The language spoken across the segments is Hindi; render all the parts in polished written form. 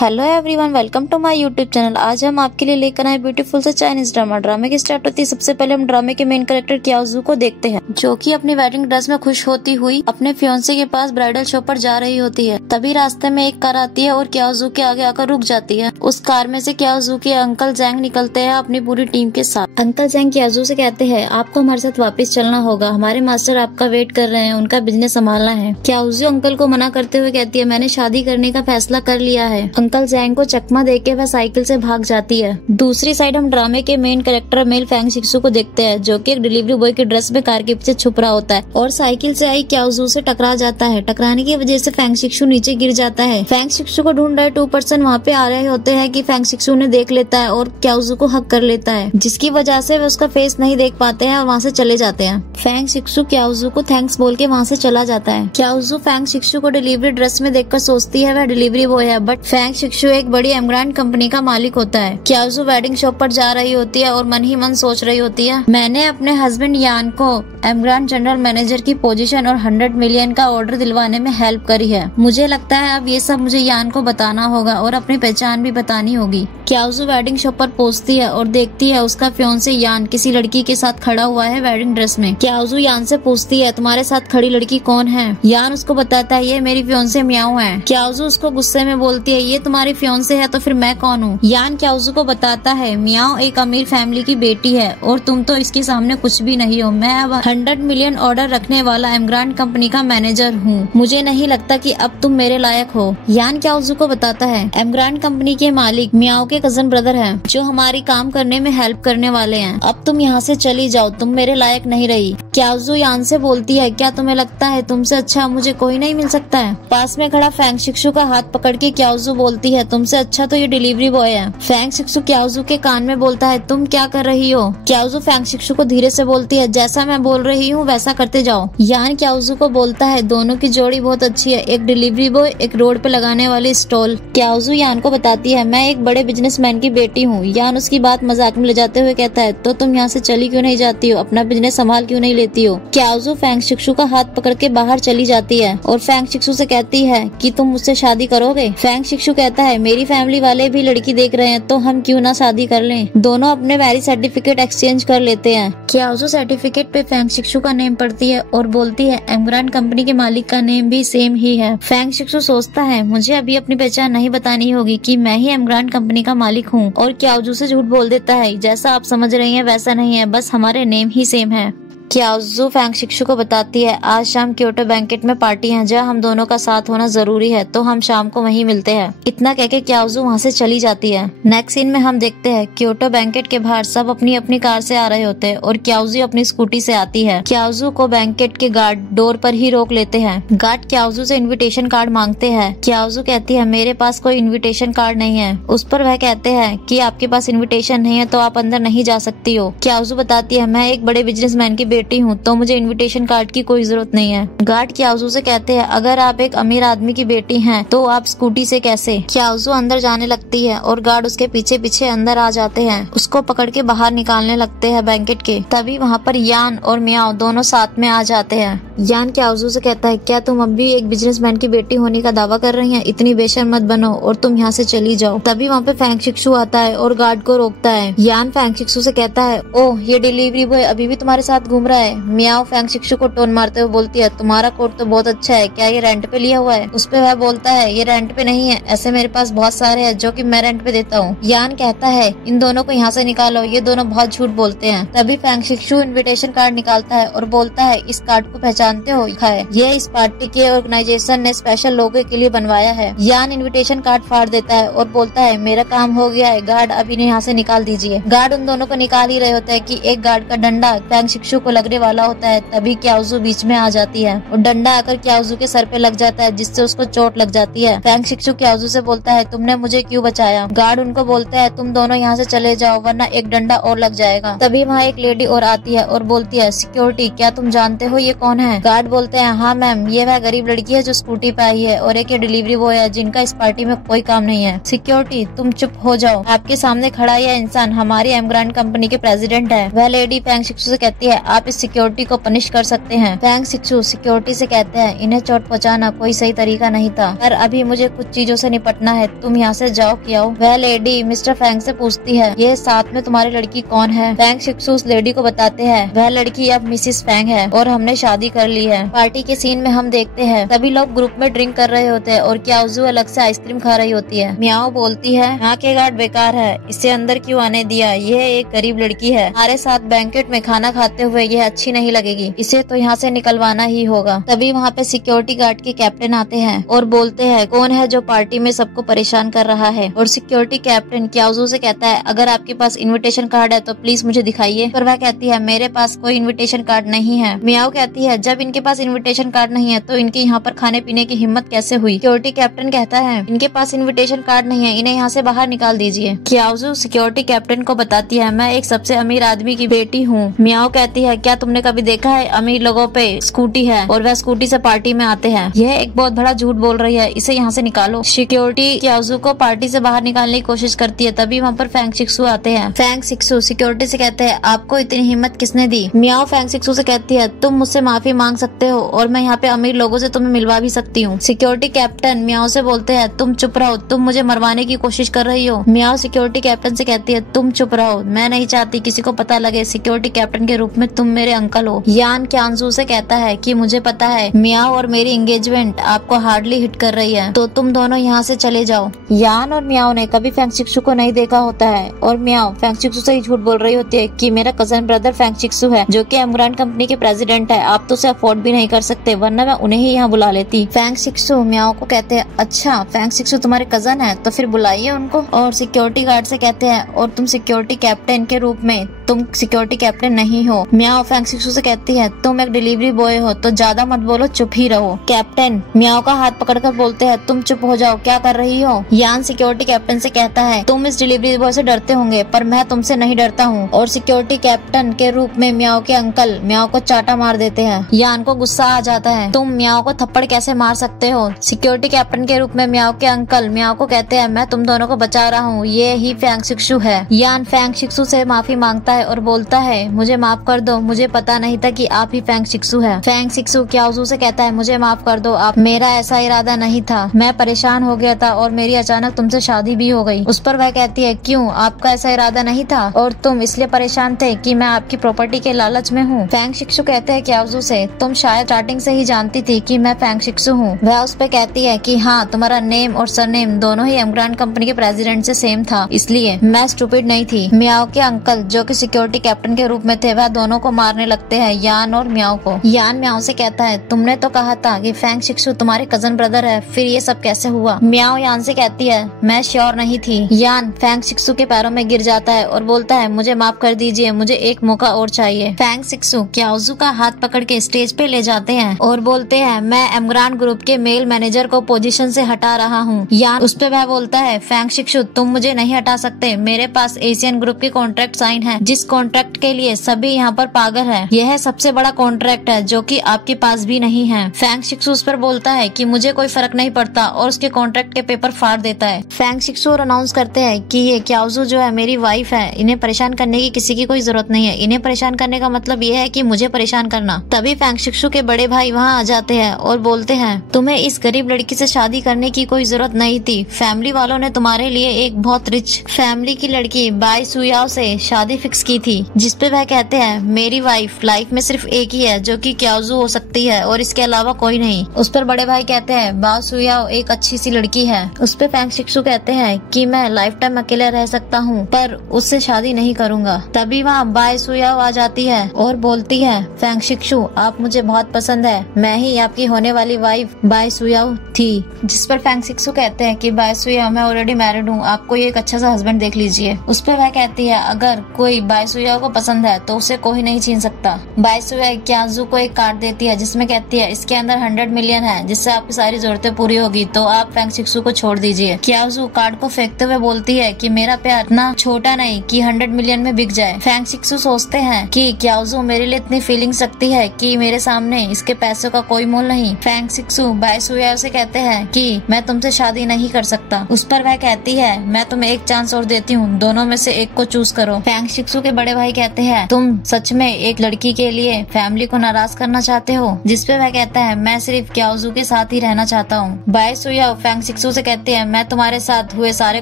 Hello everyone, welcome to my YouTube channel. आज हम आपके लिए लेकर आए ब्यूटीफुल सा चाइनीज ड्रामा। ड्रामे की स्टार्ट होती है सबसे पहले हम ड्रामे के मेन कैरेक्टर क्याओजू को देखते हैं, जो कि अपनी वेडिंग ड्रेस में खुश होती हुई अपने फियांसे के पास ब्राइडल शॉप पर जा रही होती है। तभी रास्ते में एक कार आती है और क्याओजू के आगे आकर रुक जाती है। उस कार में से क्याओजू के अंकल जैंग निकलते हैं अपनी पूरी टीम के साथ। अंकल जैंग क्याओजू से कहते हैं, आपको हमारे साथ वापस चलना होगा, हमारे मास्टर आपका वेट कर रहे हैं, उनका बिजनेस संभालना है। क्याओजू अंकल को मना करते हुए कहती है, मैंने शादी करने का फैसला कर लिया है। अंकल जैंग को चकमा देके वह साइकिल से भाग जाती है। दूसरी साइड हम ड्रामे के मेन कैरेक्टर मेल फैंग शिक्सू को देखते हैं, जो कि एक डिलीवरी बॉय की ड्रेस में कार के पीछे छुप रहा होता है और साइकिल से आई क्याओजू से टकरा जाता है। टकराने की वजह से फैंग शिक्सू नीचे गिर जाता है। फैंग शिक्सू को ढूंढ रहे 2% वहाँ पे आ रहे होते हैं कि फैंग शिक्सू ने देख लेता है और क्याओजू को हक कर लेता है, जिसकी वजह से वे उसका फेस नहीं देख पाते हैं और वहाँ से चले जाते हैं। फैंग शिक्सू क्याओजू को थैंक्स बोल के वहाँ से चला जाता है। क्याओजू फैंग शिक्सू को डिलीवरी ड्रेस में देखकर सोचती है वह डिलीवरी बॉय है, बट फैंग शिक्सू एक बड़ी एमग्रांड कंपनी का मालिक होता है। क्याओजू वेडिंग शॉप पर जा रही होती है और मन ही मन सोच रही होती है, मैंने अपने हस्बैंड यान को एमग्रांड जनरल मैनेजर की पोजीशन और 100 मिलियन का ऑर्डर दिलवाने में हेल्प करी है। मुझे लगता है अब ये सब मुझे यान को बताना होगा और अपनी पहचान भी बतानी होगी। क्याओजू वेडिंग शॉप पर पहुंचती है और देखती है उसका फियांसे यान किसी लड़की के साथ खड़ा हुआ है वेडिंग ड्रेस में। क्याओजू यान से पूछती है, तुम्हारे साथ खड़ी लड़की कौन है? यान उसको बताता है, ये मेरी फियांसे मियाओ है। क्याओजू उसको गुस्से में बोलती है, ये तुम्हारी फियांसे है तो फिर मैं कौन हूँ? यान क्याओजू को बताता है, मियाओ एक अमीर फैमिली की बेटी है और तुम तो इसके सामने कुछ भी नहीं हो। मैं अब 100 मिलियन ऑर्डर रखने वाला एमग्रांड कंपनी का मैनेजर हूँ। मुझे नहीं लगता कि अब तुम मेरे लायक हो। यान क्याओजू को बताता है, एमग्रांड कंपनी के मालिक मियाओ के कजन ब्रदर हैं, जो हमारी काम करने में हेल्प करने वाले हैं। अब तुम यहाँ से चली जाओ, तुम मेरे लायक नहीं रही। क्याओजू यान से बोलती है, क्या तुम्हें लगता है तुमसे अच्छा मुझे कोई नहीं मिल सकता है? पास में खड़ा फैंग शिक्सू का हाथ पकड़ के क्याओजू बोलती है, तुमसे अच्छा तो ये डिलीवरी बॉय है। फैंग शिक्सू क्याओजू के कान में बोलता है, तुम क्या कर रही हो? क्याओजू फैंग शिक्सू को धीरे से बोलती है, जैसा मैं बोल रही हूँ वैसा करते जाओ। यान क्याओजू को बोलता है, दोनों की जोड़ी बहुत अच्छी है, एक डिलीवरी बॉय एक रोड पे लगाने वाली स्टॉल। क्याओजू यान को बताती है, मैं एक बड़े बिजनेसमैन की बेटी हूँ। यान उसकी बात मजाक में ले जाते हुए कहता है, तो तुम यहाँ से चली क्यों नहीं जाती हो? अपना बिजनेस संभाल क्यों नहीं लेती हो? क्याओजू फैंग शिक्सू का हाथ पकड़ के बाहर चली जाती है और फैंग शिक्सू से कहती है कि तुम मुझसे शादी करोगे? फैंग शिक्सू कहता है, मेरी फैमिली वाले भी लड़की देख रहे हैं तो हम क्यों ना शादी कर लें। दोनों अपने मैरिज सर्टिफिकेट एक्सचेंज कर लेते हैं। क्याओजू सर्टिफिकेट पे फैंग शिक्सू का नेम पढ़ती है और बोलती है, एमग्रांड कंपनी के मालिक का नेम भी सेम ही है। फैंग शिक्सू सोचता है, मुझे अभी अपनी पहचान नहीं बतानी होगी कि मैं ही एमग्रांड कंपनी का मालिक हूँ, और क्याओजू से झूठ बोल देता है, जैसा आप समझ रही हैं वैसा नहीं है, बस हमारे नेम ही सेम है। क्याओजू फैंग शिक्सू को बताती है, आज शाम क्योटो बैंकेट में पार्टी है जहाँ हम दोनों का साथ होना जरूरी है, तो हम शाम को वहीं मिलते हैं। इतना कहके क्याओजू वहाँ से चली जाती है। नेक्स्ट सीन में हम देखते हैं क्योटो बैंकेट के बाहर सब अपनी अपनी कार से आ रहे होते हैं और क्याओजू अपनी स्कूटी से आती है। क्याओजू को बैंकेट के गार्ड डोर पर ही रोक लेते हैं। गार्ड क्याओजू से इन्विटेशन कार्ड मांगते हैं। क्याओजू कहती है, मेरे पास कोई इन्विटेशन कार्ड नहीं है। उस पर वह कहते हैं कि आपके पास इन्विटेशन नहीं है तो आप अंदर नहीं जा सकती हो। क्याओजू बताती है, मैं एक बड़े बिजनेसमैन की बेटी हूँ तो मुझे इनविटेशन कार्ड की कोई जरूरत नहीं है। गार्ड क्याओजू से कहते हैं, अगर आप एक अमीर आदमी की बेटी हैं तो आप स्कूटी से कैसे? क्याओजू अंदर जाने लगती है और गार्ड उसके पीछे पीछे अंदर आ जाते हैं, उसको पकड़ के बाहर निकालने लगते हैं बैंकेट के। तभी वहाँ पर यान और मियाओ दोनों साथ में आ जाते हैं। यान क्याओजू से कहता है, क्या तुम अब भी एक बिजनेसमैन की बेटी होने का दावा कर रही हैं? इतनी बेशर्म मत बनो और तुम यहाँ से चली जाओ। तभी वहाँ पे फैंग शिक्सू आता है और गार्ड को रोकता है। यान फैंग शिक्सू से कहता है, ओह ये डिलीवरी बॉय अभी भी तुम्हारे साथ घूम रहा है? मियाओ फैंग शिक्सू को टोन मारते हुए बोलती है, तुम्हारा कोट तो बहुत अच्छा है, क्या ये रेंट पे लिया हुआ है? उस पे वह बोलता है, ये रेंट पे नहीं है, ऐसे मेरे पास बहुत सारे हैं जो कि मैं रेंट पे देता हूँ। यान कहता है, इन दोनों को यहाँ से निकालो, ये दोनों बहुत झूठ बोलते हैं। तभी फैंग शिक्सू इन्विटेशन कार्ड निकालता है और बोलता है, इस कार्ड को पहचानते हो? है ये इस पार्टी के ऑर्गेनाइजेशन ने स्पेशल लोगों के लिए बनवाया है। यान इन्विटेशन कार्ड फाड़ देता है और बोलता है, मेरा काम हो गया है, गार्ड अब इन्हें यहाँ से निकाल दीजिए। गार्ड उन दोनों को निकाल ही रहे होते हैं कि एक गार्ड का डंडा फैंग शिक्सू को लगने वाला होता है। तभी क्याओजू बीच में आ जाती है और डंडा आकर क्याओजू के सर पे लग जाता है, जिससे उसको चोट लग जाती है। फैंग शिक्सू क्याओजू से बोलता है, तुमने मुझे क्यों बचाया? गार्ड उनको बोलता है, तुम दोनों यहाँ से चले जाओ वरना एक डंडा और लग जाएगा। तभी वहाँ एक लेडी और आती है और बोलती है, सिक्योरिटी क्या तुम जानते हो ये कौन है? गार्ड बोलते हैं, हाँ मैम, ये वह गरीब लड़की है जो स्कूटी पे आई है और एक ये डिलीवरी बॉय है जिनका इस पार्टी में कोई काम नहीं है। सिक्योरिटी तुम चुप हो जाओ, आपके सामने खड़ा यह इंसान हमारी एमग्रांड कंपनी के प्रेसिडेंट है। वह लेडी फैंग शिक्सू से कहती है, आप इस सिक्योरिटी को पनिश कर सकते हैं। फैंग शिक्सू सिक्योरिटी से कहते हैं इन्हें चोट पहुंचाना कोई सही तरीका नहीं था, पर अभी मुझे कुछ चीजों से निपटना है, तुम यहाँ से जाओ कि आओ। वह लेडी मिस्टर फैंग से पूछती है ये साथ में तुम्हारी लड़की कौन है। फैंग शिक्सू उस लेडी को बताते हैं वह लड़की अब मिसिस फैंग है और हमने शादी कर ली है। पार्टी के सीन में हम देखते हैं सभी लोग ग्रुप में ड्रिंक कर रहे होते हैं और क्याओजू अलग से आइसक्रीम खा रही होती है। मियाओ बोलती है यहाँ के गार्ड बेकार है, इसे अंदर क्यों आने दिया, यह एक गरीब लड़की है, हमारे साथ बैंकेट में खाना खाते हुए यह अच्छी नहीं लगेगी, इसे तो यहाँ से निकलवाना ही होगा। तभी वहाँ पे सिक्योरिटी गार्ड के कैप्टन आते हैं और बोलते हैं कौन है जो पार्टी में सबको परेशान कर रहा है। और सिक्योरिटी कैप्टन क्याओजू से कहता है अगर आपके पास इन्विटेशन कार्ड है तो प्लीज मुझे दिखाइए। पर वह कहती है मेरे पास कोई इन्विटेशन कार्ड नहीं है। मियाओ कहती है जब इनके पास इन्विटेशन कार्ड नहीं है तो इनके यहाँ पर खाने पीने की हिम्मत कैसे हुई। सिक्योरिटी कैप्टन कहता है इनके पास इन्विटेशन कार्ड नहीं है, इन्हें यहाँ से बाहर निकाल दीजिए। क्याओजू सिक्योरिटी कैप्टन को बताती है मैं एक सबसे अमीर आदमी की बेटी हूँ। मियाओ कहती है क्या तुमने कभी देखा है अमीर लोगों पे स्कूटी है और वह स्कूटी से पार्टी में आते हैं, यह एक बहुत बड़ा झूठ बोल रही है, इसे यहाँ से निकालो। सिक्योरिटी क्याओजू को पार्टी से बाहर निकालने की कोशिश करती है, तभी वहाँ पर फैंग शिक्सू आते हैं। फैंग शिक्सू सिक्योरिटी से कहते हैं आपको इतनी हिम्मत किसने दी। मियाओ फैंग शिक्सू से कहती है तुम मुझसे माफी मांग सकते हो और मैं यहाँ पे अमीर लोगों से तुम्हें मिलवा भी सकती हूँ। सिक्योरिटी कैप्टन मियाओ से बोलते हैं तुम चुप रहो, तुम मुझे मरवाने की कोशिश कर रही हो। मियाओ सिक्योरिटी कैप्टन से कहती है तुम चुप रहो, मैं नहीं चाहती किसी को पता लगे सिक्योरिटी कैप्टन के रूप में तुम मेरे अंकल हो। यान क्यांजू से कहता है कि मुझे पता है मियाओ और मेरी एंगेजमेंट आपको हार्डली हिट कर रही है, तो तुम दोनों यहाँ से चले जाओ। यान और मियाओ ने कभी फैंग शिक्सू को नहीं देखा होता है और मियाओ फैंग शिक्सू से ही झूठ बोल रही होती है कि मेरा कजन ब्रदर फैंग शिक्सू है जो कि एमग्रांड कंपनी के प्रेसिडेंट है, आप तो उसे अफोर्ड भी नहीं कर सकते वरना मैं उन्हें ही यहाँ बुला लेती। फैंग शिक्सू मियाओ को कहते हैं अच्छा फैंग शिक्सू तुम्हारे कजन है तो फिर बुलाइए उनको। और सिक्योरिटी गार्ड से कहते हैं और तुम सिक्योरिटी कैप्टन के रूप में तुम सिक्योरिटी कैप्टन नहीं हो। मियाओ फैंग शिक्सू से कहती है तुम एक डिलीवरी बॉय हो तो ज्यादा मत बोलो, चुप ही रहो। कैप्टन मियाओ का हाथ पकड़कर बोलते हैं तुम चुप हो जाओ, क्या कर रही हो। यान सिक्योरिटी कैप्टन से कहता है तुम इस डिलीवरी बॉय से डरते होंगे पर मैं तुमसे नहीं डरता हूँ। और सिक्योरिटी कैप्टन के रूप में मियाओ के अंकल मियाओ को चाटा मार देते हैं। यान को गुस्सा आ जाता है तुम मियाओ को थप्पड़ कैसे मार सकते हो। सिक्योरिटी कैप्टन के रूप में मियाओ के अंकल मियाओ को कहते हैं मैं तुम दोनों को बचा रहा हूँ, ये ही फैंग शिक्सू है। यान फैंग शिक्सू से माफी मांगता है और बोलता है मुझे माफ कर दो, मुझे पता नहीं था कि आप ही फैंग शिक्सू है। फैंग शिक्सू क्याओजू से कहता है मुझे माफ कर दो आप, मेरा ऐसा इरादा नहीं था, मैं परेशान हो गया था और मेरी अचानक तुमसे शादी भी हो गई। उस पर वह कहती है क्यों, आपका ऐसा इरादा नहीं था और तुम इसलिए परेशान थे कि मैं आपकी प्रॉपर्टी के लालच में हूँ। फैंग शिक्सू कहते हैं क्याओजू से तुम शायद स्टार्टिंग से ही जानती थी कि मैं फैंग शिक्सू हूँ। वह उस पर कहती है कि हाँ तुम्हारा नेम और सरनेम दोनों ही एमग्रांड कंपनी के प्रेसिडेंट से सेम था, इसलिए मैं स्टूपिड नहीं थी। मियाओ के अंकल जो कि सिक्योरिटी कैप्टन के रूप में थे वह दोनों को मारने लगते हैं, यान और मियाओ को। यान मियाओ से कहता है तुमने तो कहा था कि फैंग शिक्सू तुम्हारे कजन ब्रदर है, फिर ये सब कैसे हुआ। मियाओ यान से कहती है मैं श्योर नहीं थी। यान फैंग शिक्सू के पैरों में गिर जाता है और बोलता है मुझे माफ कर दीजिए, मुझे एक मौका और चाहिए। फैंग शिक्सू क्याओजू का हाथ पकड़ के स्टेज पे ले जाते हैं और बोलते हैं मैं एमग्रांड ग्रुप के मेल मैनेजर को पोजीशन से हटा रहा हूँ। यान उस पे वह बोलता है फैंग शिक्सू तुम मुझे नहीं हटा सकते, मेरे पास एशियन ग्रुप के कॉन्ट्रैक्ट साइन है जिस कॉन्ट्रैक्ट के लिए सभी यहाँ पर पागल है, यह सबसे बड़ा कॉन्ट्रैक्ट है जो कि आपके पास भी नहीं है। फैंग शिक्सू उस पर बोलता है कि मुझे कोई फर्क नहीं पड़ता और उसके कॉन्ट्रैक्ट के पेपर फाड़ देता है। फैंग शिक्सू अनाउंस करते हैं कि ये क्याओजू जो है मेरी वाइफ है, इन्हें परेशान करने की किसी की कोई जरूरत नहीं है, इन्हें परेशान करने का मतलब ये है कि मुझे परेशान करना। तभी फैंग शिक्सू के बड़े भाई वहाँ आ जाते हैं और बोलते हैं तुम्हें इस गरीब लड़की से शादी करने की कोई जरूरत नहीं थी, फैमिली वालों ने तुम्हारे लिए एक बहुत रिच फैमिली की लड़की बाई सुयाओ से शादी फिक्स की थी। जिस पे वह कहते हैं मेरी वाइफ लाइफ में सिर्फ एक ही है जो कि क्याओजू हो सकती है और इसके अलावा कोई नहीं। उस पर बड़े भाई कहते हैं बाई सुयाओ एक अच्छी सी लड़की है। उस पे फैंग शिक्सू कहते हैं कि मैं लाइफ टाइम अकेले रह सकता हूँ पर उससे शादी नहीं करूँगा। तभी वहाँ बाई सुयाओ आ जाती है और बोलती है फैंग शिक्सू आप मुझे बहुत पसंद है, मैं ही आपकी होने वाली वाइफ बाई सुयाओ थी। जिस पर फैंग शिक्सू कहते हैं कि बाई सुयाओ मैं ऑलरेडी मैरिड हूँ, आप कोई एक अच्छा सा हस्बैंड देख लीजिए। उस पर वह कहती है अगर कोई बाई सुयाओ को पसंद है तो उसे कोई नहीं छीन सकता। बाई सुयाओ क्याओजू को एक कार्ड देती है जिसमें कहती है इसके अंदर 100 मिलियन है जिससे आपकी सारी जरूरतें पूरी होगी, तो आप फैंग शिक्सू को छोड़ दीजिए। क्याओजू कार्ड को फेंकते हुए बोलती है कि मेरा प्यार इतना छोटा नहीं कि 100 मिलियन में बिक जाए। फैंग शिक्सू सोचते हैं कि क्याओजू मेरे लिए इतनी फीलिंग्स रखती है कि मेरे सामने इसके पैसों का कोई मोल नहीं। फैंग शिक्सू बाई सुयाओ से कहते हैं कि मैं तुमसे शादी नहीं कर सकता। उस पर वह कहती है मैं तुम्हें एक चांस और देती हूँ, दोनों में से एक को चूज करो। फैंग शिक्सू शिक्सू के बड़े भाई कहते हैं तुम सच में एक लड़की के लिए फैमिली को नाराज करना चाहते हो, जिसपे वह कहता है मैं सिर्फ क्याओजू के साथ ही रहना चाहता हूँ। बाई सुयाओ फैंग शिक्सू से कहती है मैं तुम्हारे साथ हुए सारे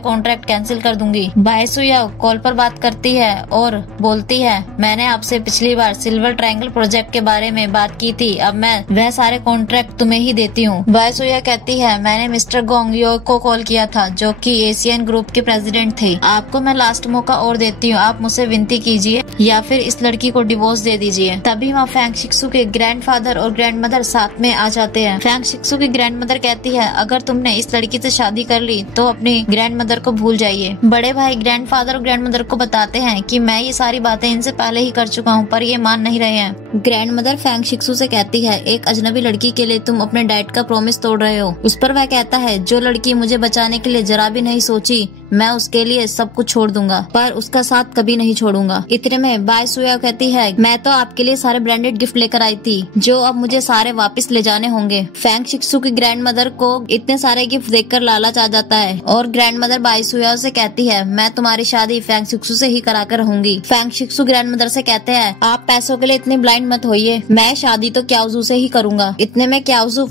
कॉन्ट्रैक्ट कैंसिल कर दूंगी। बाई सुयाओ कॉल पर बात करती है और बोलती है मैंने आपसे पिछली बार सिल्वर ट्रायंगल प्रोजेक्ट के बारे में बात की थी, अब मैं वह सारे कॉन्ट्रैक्ट तुम्हें ही देती हूँ। बाई सुया कहती है मैंने मिस्टर गोंग यो को कॉल किया था जो कि एशियन ग्रुप के प्रेसिडेंट थे, आपको मैं लास्ट मौका और देती हूँ, आप मुझसे विनती कीजिए या फिर इस लड़की को डिवोर्स दे दीजिए। तभी वहाँ फैंग शिक्सू के ग्रैंडफादर और ग्रैंडमदर साथ में आ जाते हैं। फैंग शिक्सू की ग्रैंडमदर कहती है अगर तुमने इस लड़की से शादी कर ली तो अपनी ग्रैंडमदर को भूल जाइए। बड़े भाई ग्रैंडफादर और ग्रैंडमदर को बताते हैं कि मैं ये सारी बातें इनसे पहले ही कर चुका हूँ, पर ये मान नहीं रहे हैं। ग्रैंडमदर फैंग शिक्सू से कहती है एक अजनबी लड़की के लिए तुम अपने डैड का प्रॉमिस तोड़ रहे हो। उस पर वह कहता है जो लड़की मुझे बचाने के लिए जरा भी नहीं सोची मैं उसके लिए सब कुछ छोड़ दूंगा, पर उसका साथ कभी नहीं छोड़ूंगा। इतने में बाई सुया कहती है मैं तो आपके लिए सारे ब्रांडेड गिफ्ट लेकर आई थी जो अब मुझे सारे वापस ले जाने होंगे। फैंग शिक्सू की ग्रैंडमदर को इतने सारे गिफ्ट देखकर लालच आ जाता है और ग्रैंडमदर बाई सुया से कहती है मैं तुम्हारी शादी फैंग शिक्सू से ही करा कर रहूंगी। फैंग शिक्सू ग्रैंडमदर से कहते हैं आप पैसों के लिए इतनी ब्लाइंड मत होइए, मैं शादी तो क्याओजू से ही करूंगा। इतने में क्याओजू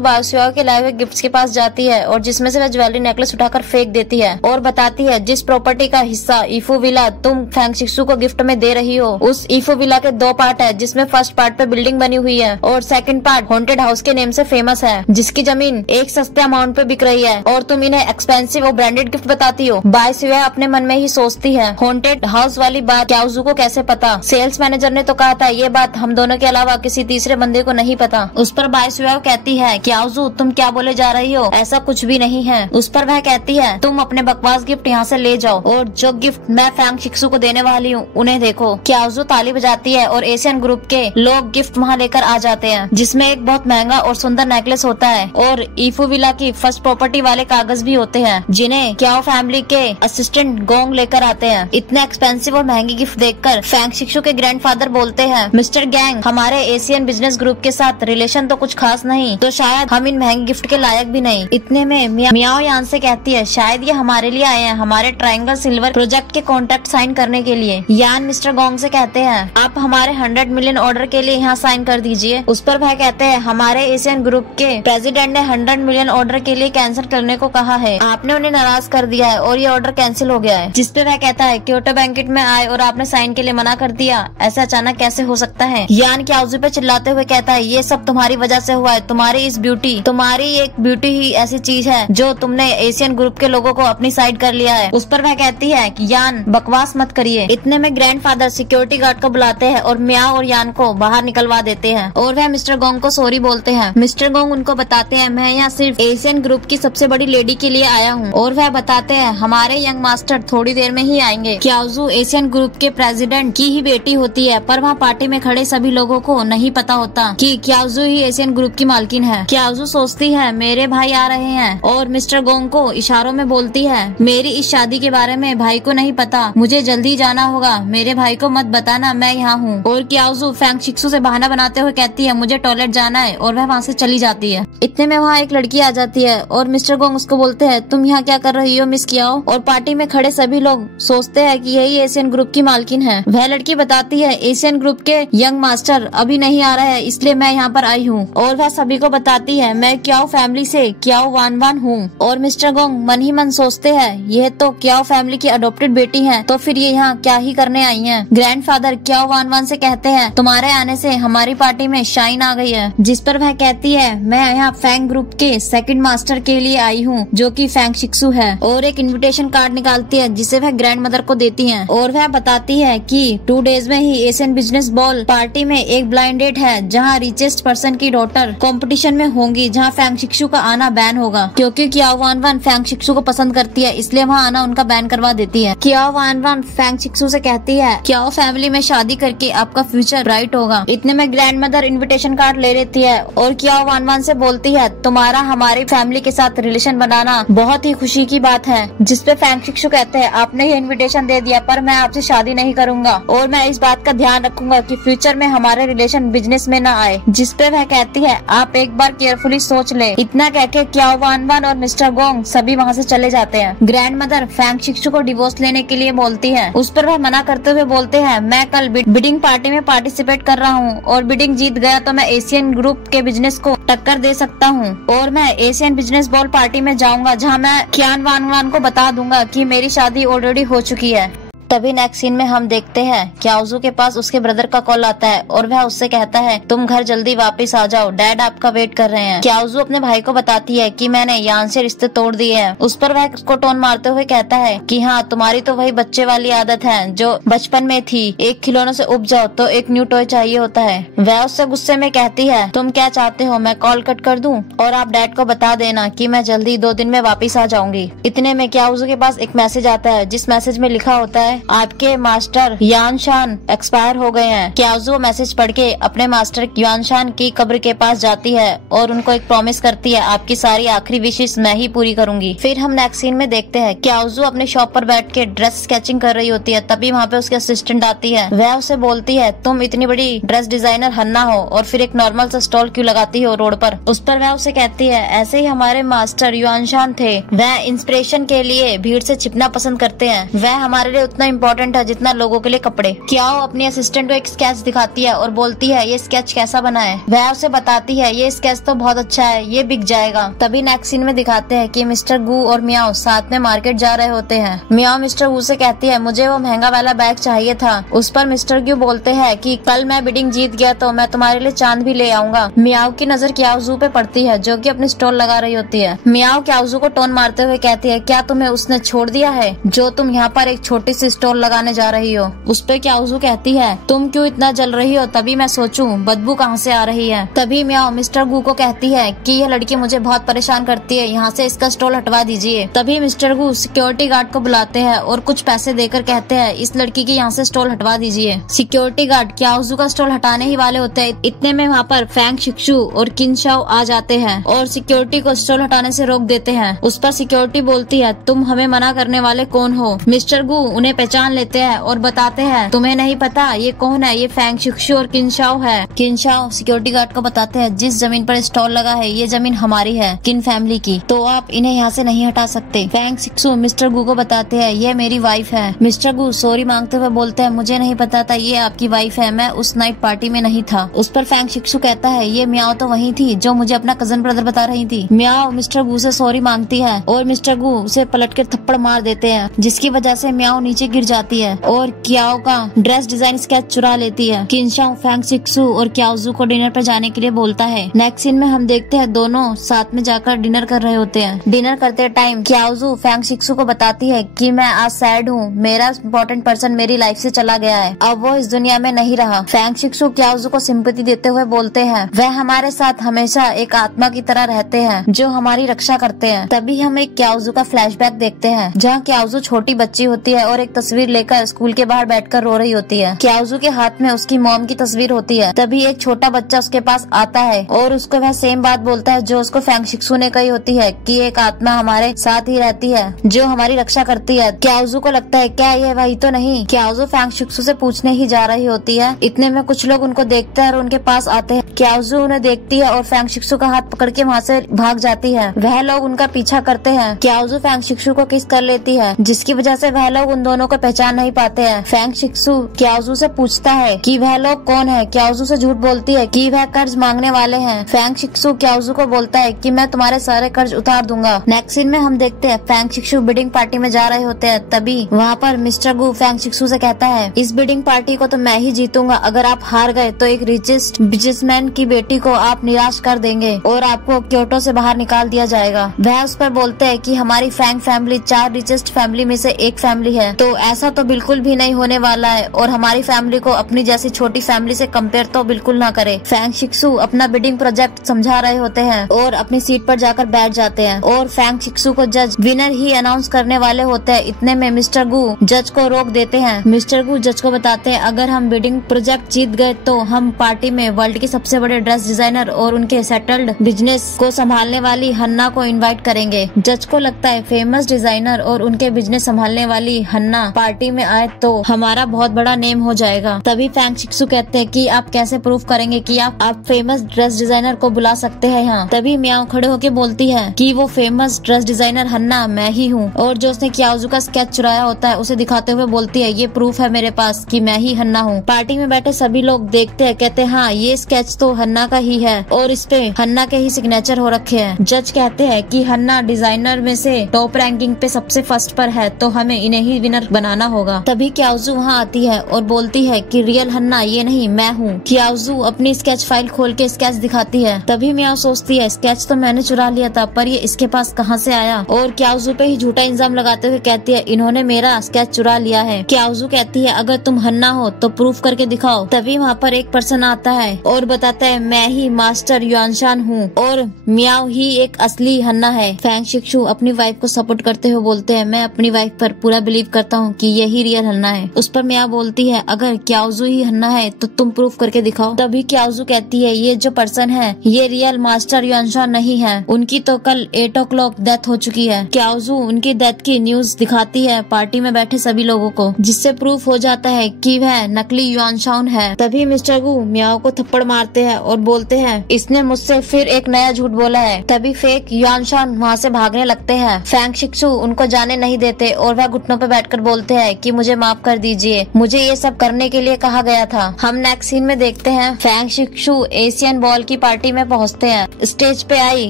बाई सुया के लाए हुए गिफ्ट के पास जाती है और जिसमें से वह ज्वेलरी नेकलेस उठाकर फेंक देती है और बताती है जिस प्रॉपर्टी का हिस्सा ईफू विला तुम फैंग शिक्सू को गिफ्ट में दे रही हो उस ईफू विला के 2 पार्ट है, जिसमें फर्स्ट पार्ट पे बिल्डिंग बनी हुई है और सेकंड पार्ट हॉन्टेड हाउस के नेम से फेमस है, जिसकी जमीन एक सस्ते अमाउंट पे बिक रही है और तुम इन्हें एक्सपेंसिव और ब्रांडेड गिफ्ट बताती हो। बाई सुया अपने मन में ही सोचती है हॉन्टेड हाउस वाली बात क्याओजू को कैसे पता, सेल्स मैनेजर ने तो कहा था ये बात हम दोनों के अलावा किसी तीसरे बंदे को नहीं पता। उस पर बाई सुया कहती है क्याओजू तुम क्या बोले जा रही हो, ऐसा कुछ भी नहीं है। उस पर वह कहती है तुम अपने बकवास गिफ्ट यहाँ से ले जाओ और जो गिफ्ट मैं फैंग शिक्सू को देने वाली हूँ उन्हें देखो। क्याओजू ताली बजाती है और एशियन ग्रुप के लोग गिफ्ट वहाँ लेकर आ जाते हैं, जिसमें एक बहुत महंगा और सुंदर नेकलेस होता है और ईफू विला की फर्स्ट प्रॉपर्टी वाले कागज भी होते हैं, जिन्हें क्याओ फैमिली के असिस्टेंट गोंग लेकर आते हैं। इतने एक्सपेंसिव और महंगी गिफ्ट देखकर फैंग शिक्सू के ग्रैंडफादर बोलते हैं मिस्टर गैंग हमारे एशियन बिजनेस ग्रुप के साथ रिलेशन तो कुछ खास नहीं, तो शायद हम इन महंगे गिफ्ट के लायक भी नहीं। इतने में मियाओ यान से कहती है शायद ये हमारे लिए आए हैं हमारे ट्रायंगल सिल्वर प्रोजेक्ट के कॉन्ट्रैक्ट साइन करने के लिए। यान मिस्टर गोंग से कहते हैं आप हमारे 100 मिलियन ऑर्डर के लिए यहाँ साइन कर दीजिए। उस पर वह कहते हैं हमारे एशियन ग्रुप के प्रेसिडेंट ने 100 मिलियन ऑर्डर के लिए कैंसिल करने को कहा है, आपने उन्हें नाराज कर दिया है और ये ऑर्डर कैंसिल हो गया है। जिसपे वह कहता है क्योटो बैंकेट में आए और आपने साइन के लिए मना कर दिया, ऐसा अचानक कैसे हो सकता है। यान क्याओजू पे चिल्लाते हुए कहता है ये सब तुम्हारी वजह से हुआ है, तुम्हारी एक ब्यूटी ही ऐसी चीज है जो तुमने एशियन ग्रुप के लोगों को अपनी साइड कर लिया है। उस पर वह कहती है कि यान बकवास मत करिए। इतने में ग्रैंडफादर सिक्योरिटी गार्ड को बुलाते हैं और मियाओ और यान को बाहर निकलवा देते हैं और वह मिस्टर गोंग को सॉरी बोलते हैं। मिस्टर गोंग उनको बताते हैं मैं यहाँ सिर्फ एशियन ग्रुप की सबसे बड़ी लेडी के लिए आया हूँ और वह बताते हैं हमारे यंग मास्टर थोड़ी देर में ही आएंगे। क्याओजू एशियन ग्रुप के प्रेसिडेंट की ही बेटी होती है, पर वहाँ पार्टी में खड़े सभी लोगों को नहीं पता होता कि क्याओजू ही एशियन ग्रुप की मालकिन है। क्याओजू सोचती है मेरे भाई आ रहे हैं और मिस्टर गोंग को इशारों में बोलती है मेरी इस शादी के बारे में भाई को नहीं पता, मुझे जल्दी जाना होगा, मेरे भाई को मत बताना मैं यहाँ हूँ। और क्याओजू फैंग शिक्सू से बहाना बनाते हुए कहती है मुझे टॉयलेट जाना है और वह वहाँ से चली जाती है। इतने में वहाँ एक लड़की आ जाती है और मिस्टर गोंग उसको बोलते हैं तुम यहाँ क्या कर रही हो मिस क्याओ। और पार्टी में खड़े सभी लोग सोचते हैं कि यही एशियन ग्रुप की मालकिन है। वह लड़की बताती है एशियन ग्रुप के यंग मास्टर अभी नहीं आ रहा है इसलिए मैं यहाँ पर आई हूँ और वह सभी को बताती है मैं क्याओ फैमिली से क्याओ वान वान हूँ। और मिस्टर गोंग मन ही मन सोचते हैं यह तो क्याओ फैमिली की अडॉप्टेड बेटी है, तो फिर ये यहाँ क्या ही करने आई हैं। ग्रैंडफादर क्याओ वान वान से कहते हैं तुम्हारे आने से हमारी पार्टी में शाइन आ गई है। जिस पर वह कहती है मैं यहाँ फैंग ग्रुप के सेकंड मास्टर के लिए आई हूँ जो कि फैंग शिक्सू है और एक इनविटेशन कार्ड निकालती है जिसे वह ग्रैंड मदर को देती है और वह बताती है कि 2 डेज में ही एशियन बिजनेस बॉल पार्टी में एक ब्लाइंड डेट है जहाँ रिचेस्ट पर्सन की डॉटर कंपटीशन में होंगी, जहाँ फैंग शिक्सू का आना बैन होगा क्योंकि क्याओ वान वान फैंग शिक्सू को पसंद करती है, इसलिए वहाँ आना उनका बैन करवा देती है। क्याओ वान वान फैंग शिक्सू से कहती है क्याओ फैमिली में शादी करके आपका फ्यूचर ब्राइट होगा। इतने में ग्रैंड मदर इन्विटेशन कार्ड ले लेती है और क्याओ वान वान से बोलती है तुम्हारा हमारी फैमिली के साथ रिलेशन बनाना बहुत ही खुशी की बात है। जिसपे फैंग शिक्सू कहते हैं आपने ये इन्विटेशन दे दिया पर मैं आपसे शादी नहीं करूंगा और मैं इस बात का ध्यान रखूंगा कि फ्यूचर में हमारे रिलेशन बिजनेस में न आए। जिसपे वह कहती है आप एक बार केयरफुली सोच ले। इतना कहके क्याओ वान वान और मिस्टर गोंग सभी वहाँ से चले जाते हैं। है। ग्रैंड मदर फैंग शिक्सू को डिवोर्स लेने के लिए बोलती है। उस पर वह मना करते हुए बोलते हैं, मैं कल बिडिंग पार्टी में पार्टिसिपेट कर रहा हूँ और बिडिंग जीत गया तो मैं एशियन ग्रुप के बिजनेस को टक्कर दे सकता हूँ और मैं एशियन बिजनेस बॉल पार्टी में जाऊंगा जहाँ मैं क्यान वान को बता दूंगा कि मेरी शादी ऑलरेडी हो चुकी है। तभी नेक्स्ट सीन में हम देखते हैं क्याओजू के पास उसके ब्रदर का कॉल आता है और वह उससे कहता है, तुम घर जल्दी वापस आ जाओ, डैड आपका वेट कर रहे हैं। क्याओजू अपने भाई को बताती है कि मैंने यान से रिश्ते तोड़ दिए हैं। उस पर वह उसको टोन मारते हुए कहता है कि हाँ, तुम्हारी तो वही बच्चे वाली आदत है जो बचपन में थी, एक खिलौने से उब जाओ तो एक न्यू टॉय चाहिए होता है। वह उससे गुस्से में कहती है, तुम क्या चाहते हो, मैं कॉल कट कर दूं और आप डैड को बता देना कि मैं जल्दी 2 दिन में वापस आ जाऊंगी। इतने में क्याओजू के पास एक मैसेज आता है जिस मैसेज में लिखा होता है, आपके मास्टर यान शान एक्सपायर हो गए हैं। क्याओजू मैसेज पढ़ के अपने मास्टर यान शान की कब्र के पास जाती है और उनको एक प्रॉमिस करती है, आपकी सारी आखिरी विशेष मैं ही पूरी करूंगी। फिर हम नेक्स्ट सीन में देखते हैं क्याओजू अपने शॉप पर बैठ के ड्रेस स्केचिंग कर रही होती है। तभी वहाँ पे उसकी असिस्टेंट आती है। वह उसे बोलती है, तुम इतनी बड़ी ड्रेस डिजाइनर हन्ना हो और फिर एक नॉर्मल सा स्टॉल क्यों लगाती हो रोड पर। उस पर वह उसे कहती है, ऐसे ही हमारे मास्टर युआन शान थे, वह इंस्पिरेशन के लिए भीड़ से छिपना पसंद करते हैं, वह हमारे लिए उतना इम्पोर्टेंट है जितना लोगों के लिए कपड़े। क्याओ अपनी असिस्टेंट को एक स्केच दिखाती है और बोलती है, ये स्केच कैसा बना है। वह उसे बताती है, ये स्केच तो बहुत अच्छा है, ये बिक जाएगा। तभी नेक्स्ट सीन में दिखाते हैं कि मिस्टर गू और मियाओ साथ में मार्केट जा रहे होते हैं। मियाओ मिस्टर गू से कहती है, मुझे वो महंगा वाला बैग चाहिए था। उस पर मिस्टर गू बोलते हैं कि कल मैं बिडिंग जीत गया तो मैं तुम्हारे लिए चांद भी ले आऊंगा। मियाओ की नजर क्याओजू पे पड़ती है जो कि अपनी स्टॉल लगा रही होती है। मियाओ क्याओजू को टोन मारते हुए कहती है, क्या तुम्हें उसने छोड़ दिया है जो तुम यहाँ पर एक छोटी सी स्टॉल लगाने जा रही हो। उस पे क्याओजू कहती है, तुम क्यों इतना जल रही हो, तभी मैं सोचूं बदबू कहाँ से आ रही है। तभी मियाओ मिस्टर गू को कहती है कि यह लड़की मुझे बहुत परेशान करती है, यहाँ से इसका स्टॉल हटवा दीजिए। तभी मिस्टर गू सिक्योरिटी गार्ड को बुलाते हैं और कुछ पैसे देकर कहते हैं, इस लड़की की यहाँ से स्टॉल हटवा दीजिए। सिक्योरिटी गार्ड क्याओजू का स्टॉल हटाने ही वाले होते हैं। इतने में वहाँ पर फैंग शिक्सू और किन शाओ आ जाते हैं और सिक्योरिटी को स्टॉल हटाने से रोक देते हैं। उस पर सिक्योरिटी बोलती है, तुम हमें मना करने वाले कौन हो। मिस्टर गू उन्हें पहचान लेते हैं और बताते हैं, तुम्हें नहीं पता ये कौन है, ये फैंग शिक्सू और किन शाओ है। किन शाओ सिक्योरिटी गार्ड को बताते हैं, जिस जमीन पर स्टॉल लगा है ये जमीन हमारी है, किन फैमिली की, तो आप इन्हें यहाँ से नहीं हटा सकते। फैंग शिक्सू मिस्टर गू को बताते हैं, ये मेरी वाइफ है। मिस्टर गू सॉरी मांगते हुए बोलते हैं, मुझे नहीं पता था ये आपकी वाइफ है, मैं उस नाइट पार्टी में नहीं था। उस पर फैंग शिक्सू कहता है, ये मियाओ तो वही थी जो मुझे अपना कजन ब्रदर बता रही थी। मियाओ मिस्टर गू से सॉरी मांगती है और मिस्टर गू उसे पलट कर थप्पड़ मार देते हैं जिसकी वजह से मियाओ नीचे गिर जाती है और क्याओ का ड्रेस डिजाइन स्केच चुरा लेती है। किन शाओ फैंग शिक्सू और क्याओजू को डिनर पर जाने के लिए बोलता है। नेक्स्ट सीन में हम देखते हैं दोनों साथ में जाकर डिनर कर रहे होते हैं। डिनर करते टाइम क्याओजू फैंग शिक्सू को बताती है कि मैं आज सैड हूँ, मेरा इम्पोर्टेंट पर्सन मेरी लाइफ से चला गया है, अब वो इस दुनिया में नहीं रहा। फैंग शिक्सू क्याओजू को सिंपैथी देते हुए बोलते हैं, वह हमारे साथ हमेशा एक आत्मा की तरह रहते हैं जो हमारी रक्षा करते हैं। तभी हम एक क्याओजू का फ्लैशबैक देखते हैं जहाँ क्याओजू छोटी बच्ची होती है और एक तस्वीर लेकर स्कूल के बाहर बैठकर रो रही होती है। क्याओजू के हाथ में उसकी मॉम की तस्वीर होती है। तभी एक छोटा बच्चा उसके पास आता है और उसको वह सेम बात बोलता है जो उसको फैंग शिक्सू ने कही होती है कि एक आत्मा हमारे साथ ही रहती है जो हमारी रक्षा करती है। क्याओजू को लगता है क्या ये वही तो नहीं। क्याओजू फैंग शिक्सू से पूछने ही जा रही होती है। इतने में कुछ लोग उनको देखते हैं और उनके पास आते हैं। क्याओजू उन्हें देखती है और फैंग शिक्सू का हाथ पकड़ के वहाँ से भाग जाती है। वह लोग उनका पीछा करते हैं। क्याओजू फैंग शिक्सू को किस कर लेती है जिसकी वजह से वह लोग उन दोनों को पहचान नहीं पाते हैं। फैंग शिक्सू क्याओजू से पूछता है कि वह लोग कौन है। क्याओजू से झूठ बोलती है कि वह कर्ज मांगने वाले हैं। फैंग शिक्सू क्याओजू को बोलता है कि मैं तुम्हारे सारे कर्ज उतार दूंगा। नेक्स्ट सीन में हम देखते हैं फैंग शिक्सू बिडिंग पार्टी में जा रहे होते हैं। तभी वहाँ पर मिस्टर गू फैंग शिक्सू से कहता है, इस बिडिंग पार्टी को तो मैं ही जीतूंगा, अगर आप हार गए तो एक रिचेस्ट बिजनेसमैन की बेटी को आप निराश कर देंगे और आपको क्योटो से बाहर निकाल दिया जाएगा। वह उस पर बोलते हैं कि हमारी फैंग फैमिली 4 रिचेस्ट फैमिली में से एक फैमिली है, तो ऐसा तो बिल्कुल भी नहीं होने वाला है और हमारी फैमिली को अपनी जैसी छोटी फैमिली से कंपेयर तो बिल्कुल ना करे। फैंग शिक्सू अपना बिडिंग प्रोजेक्ट समझा रहे होते हैं और अपनी सीट पर जाकर बैठ जाते हैं और फैंग शिक्सू को जज विनर ही अनाउंस करने वाले होते हैं। इतने में मिस्टर गू जज को रोक देते हैं। मिस्टर गू जज को बताते हैं, अगर हम बिडिंग प्रोजेक्ट जीत गए तो हम पार्टी में वर्ल्ड के सबसे बड़े ड्रेस डिजाइनर और उनके सेटल्ड बिजनेस को संभालने वाली हन्ना को इनवाइट करेंगे। जज को लगता है फेमस डिजाइनर और उनके बिजनेस संभालने वाली हन्ना पार्टी में आए तो हमारा बहुत बड़ा नेम हो जाएगा। तभी फैंग शिक्सू कहते हैं कि आप कैसे प्रूफ करेंगे कि आप फेमस ड्रेस डिजाइनर को बुला सकते हैं यहाँ। तभी म्याओ खड़े होके बोलती है कि वो फेमस ड्रेस डिजाइनर हन्ना मैं ही हूँ, और जो उसने क्याओजू का स्केच चुराया होता है उसे दिखाते हुए बोलती है ये प्रूफ है मेरे पास कि मैं ही हन्ना हूँ। पार्टी में बैठे सभी लोग देखते हैं, कहते हैं हाँ ये स्केच तो हन्ना का ही है और इस पे हन्ना के ही सिग्नेचर हो रखे हैं। जज कहते हैं कि हन्ना डिजाइनर में से टॉप रैंकिंग पे सबसे फर्स्ट पर है तो हमें इन्हें ही विनर बनाना होगा। तभी क्याओजू वहाँ आती है और बोलती है कि रियल हन्ना ये नहीं मैं हूँ। क्याओजू अपनी स्केच फाइल खोल के स्केच दिखाती है। तभी म्याओ सोचती है स्केच तो मैंने चुरा लिया था पर ये इसके पास कहाँ से आया, और क्याओजू पे ही झूठा इल्जाम लगाते हुए कहती है इन्होंने मेरा स्केच चुरा लिया है। क्याओजू कहती है अगर तुम हन्ना हो तो प्रूफ करके दिखाओ। तभी वहाँ पर एक पर्सन आता है और बताता है मैं ही मास्टर युआनशान हूँ और म्याओ ही एक असली हन्ना है। फैंग शिक्सू अपनी वाइफ को सपोर्ट करते हुए बोलते हैं मैं अपनी वाइफ पर पूरा बिलीव करता हूँ कि यही रियल हन्ना है। उस पर म्याओ बोलती है अगर क्याओजू ही हन्ना है तो तुम प्रूफ करके दिखाओ। तभी क्याओजू कहती है ये जो पर्सन है ये रियल मास्टर युआनशान नहीं है, उनकी तो कल 8 o'clock डेथ हो चुकी है। क्याओजू उनकी डेथ की न्यूज दिखाती है पार्टी में बैठे सभी लोगों को, जिससे प्रूफ हो जाता है कि वह नकली युआनशान है। तभी मिस्टर गू म्याओ को थप्पड़ मारते हैं और बोलते हैं इसने मुझसे फिर एक नया झूठ बोला है। तभी फेक युआनशान वहाँ से भागने लगते हैं। फैंग शिक्सू उनको जाने नहीं देते और वह घुटनों पे बैठकर बोलते हैं कि मुझे माफ कर दीजिए, मुझे ये सब करने के लिए कहा गया था। हम नेक्स्ट सीन में देखते हैं फैंग शिक्सू एशियन बॉल की पार्टी में पहुँचते हैं। स्टेज पे आई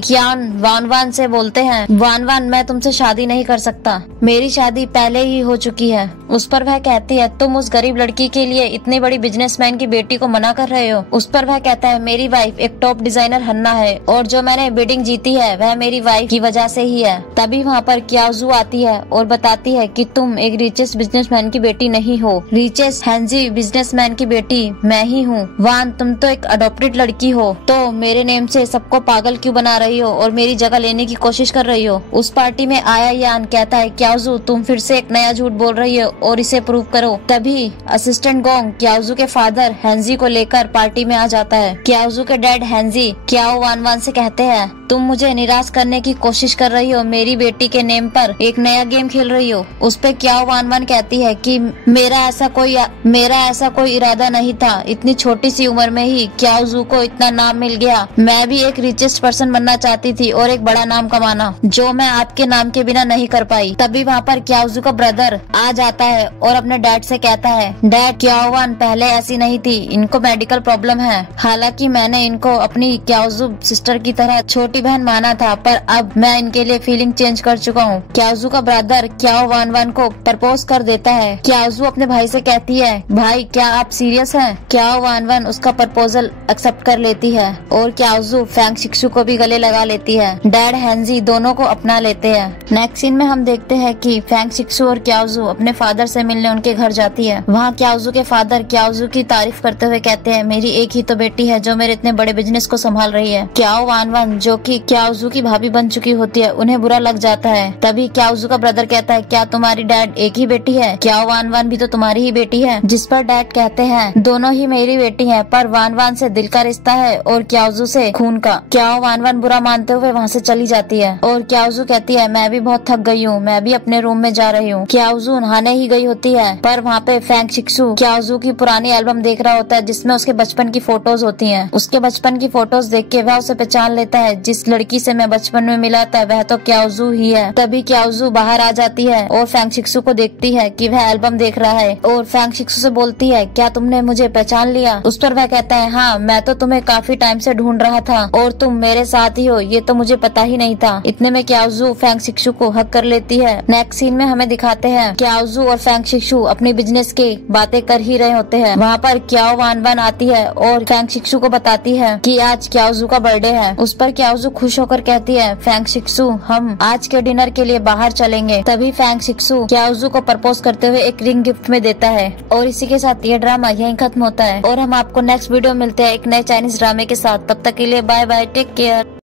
क्यान वान वान से बोलते हैं वान वान मैं तुमसे शादी नहीं कर सकता, मेरी शादी पहले ही हो चुकी है। उस पर वह कहती है तुम उस गरीब लड़की के लिए इतनी बड़ी बिजनेसमैन की बेटी को मना कर रहे हो। उस पर वह कहता है मेरी वाइफ एक टॉप डिजाइनर हन्ना है और जो मैंने बिडिंग जीती है वह मेरी वाइफ की वजह से ही है। तभी वहाँ पर क्याओजू आती है और बताती है कि तुम एक रिचेस्ट बिजनेसमैन की बेटी नहीं हो, रिचेस्ट हैंजी बिजनेसमैन की बेटी मैं ही हूँ। वान तुम तो एक अडॉप्टेड लड़की हो तो मेरे नेम से सबको पागल क्यों बना रही हो और मेरी जगह लेने की कोशिश कर रही हो। उस पार्टी में आया यान कहता है क्याओजू तुम फिर से एक नया झूठ बोल रही हो और इसे प्रूव करो। तभी असिस्टेंट गोंग क्याओजू के फादर हैंजी को लेकर पार्टी में आ जाता है। क्याओजू के डैड हैंजी क्याओ वान वान से कहते हैं तुम मुझे निराश करने की कोशिश कर रही हो, मेरी बेटी के नेम पर एक नया गेम खेल रही हो। उस पे क्याओ वान वान कहती है कि मेरा ऐसा कोई इरादा नहीं था, इतनी छोटी सी उम्र में ही क्याओजू को इतना नाम मिल गया। मैं भी एक रिचेस्ट पर्सन बनना चाहती थी और एक बड़ा नाम कमाना, जो मैं आपके नाम के बिना नहीं कर पाई। तभी वहाँ पर क्याओजू का ब्रदर आ जाता है और अपने डैड से कहता है डैड क्याओ वान पहले ऐसी नहीं थी, इनको मेडिकल प्रॉब्लम है। हालांकि मैंने इनको अपनी क्याओजू सिस्टर की तरह छोटी बहन माना था पर अब मैं इनके लिए फीलिंग चेंज कर चुका हूँ। क्याओजू का ब्रदर क्याओ वान वान को प्रपोज कर देता है। क्याओजू अपने भाई से कहती है भाई क्या आप सीरियस हैं? क्याओ वान वान उसका प्रपोजल एक्सेप्ट कर लेती है और क्याओजू फैंग शिक्सू को भी गले लगा लेती है। डैड हैंजी दोनों को अपना लेते हैं। नेक्स्ट सीन में हम देखते हैं कि फैंग शिक्सू और क्याओजू अपने फादर से मिलने उनके घर जाती है। वहाँ क्याओजू के फादर क्याओजू की तारीफ करते हुए कहते हैं मेरी एक ही तो बेटी है जो मेरे इतने बड़े बिजनेस को संभाल रही है। क्याओ वान वान जो कि क्याओजू की भाभी बन चुकी होती है उन्हें बुरा लग जाता है। तभी क्याओजू का ब्रदर कहता है क्या तुम्हारी डैड एक ही बेटी है? क्याओ वान वान भी तो तुम्हारी ही बेटी है। जिस पर डैड कहते हैं दोनों ही मेरी बेटी है पर वान वान से दिल का रिश्ता है और क्याओजू से खून का। क्याओ वान वान बुरा मानते हुए वहाँ से चली जाती है और क्याओजू कहती है मैं भी बहुत थक गई हूँ, मैं भी अपने रूम में जा रही हूँ। क्याओजू नहाने ही गई होती है पर वहाँ पे फैंग शिक्सू क्याओजू की पुरानी एल्बम देख रहा होता है जिसमें उसके बचपन की फोटोज होती हैं। उसके बचपन की फोटोज देख के वह उसे पहचान लेता है, जिस लड़की से मैं बचपन में मिला था वह तो क्याओजू ही है। तभी क्याओजू बाहर आ जाती है और फैंग शिक्सू को देखती है कि वह एल्बम देख रहा है और फैंग शिक्सू से बोलती है क्या तुमने मुझे पहचान लिया? उस पर वह कहता है हाँ मैं तो तुम्हें काफी टाइम से ढूंढ रहा था और तुम मेरे साथ ही हो, ये तो मुझे पता ही नहीं था। इतने में क्याओजू फैंग शिक्सू को हक कर लेती है। नेक्स्ट सीन में हमें दिखाते हैं क्याओजू और फैंग शिक्सू अपनी बिजनेस की बातें कर ही रहे होते हैं। वहाँ पर क्याओ वान वान आती है और फैंग शिक्सू को बताती है कि आज क्याओजू का बर्थडे है। उस पर क्याओजू खुश होकर कहती है फैंग शिक्सू हम आज के डिनर के लिए बाहर चलेंगे। तभी फैंग शिक्सू क्याओजू को प्रपोज करते हुए एक रिंग गिफ्ट में देता है और इसी के साथ ये ड्रामा यहीं खत्म होता है और हम आपको नेक्स्ट वीडियो मिलते हैं एक नए चाइनीज ड्रामे के साथ। तब तक के लिए बाय बाय, टेक केयर।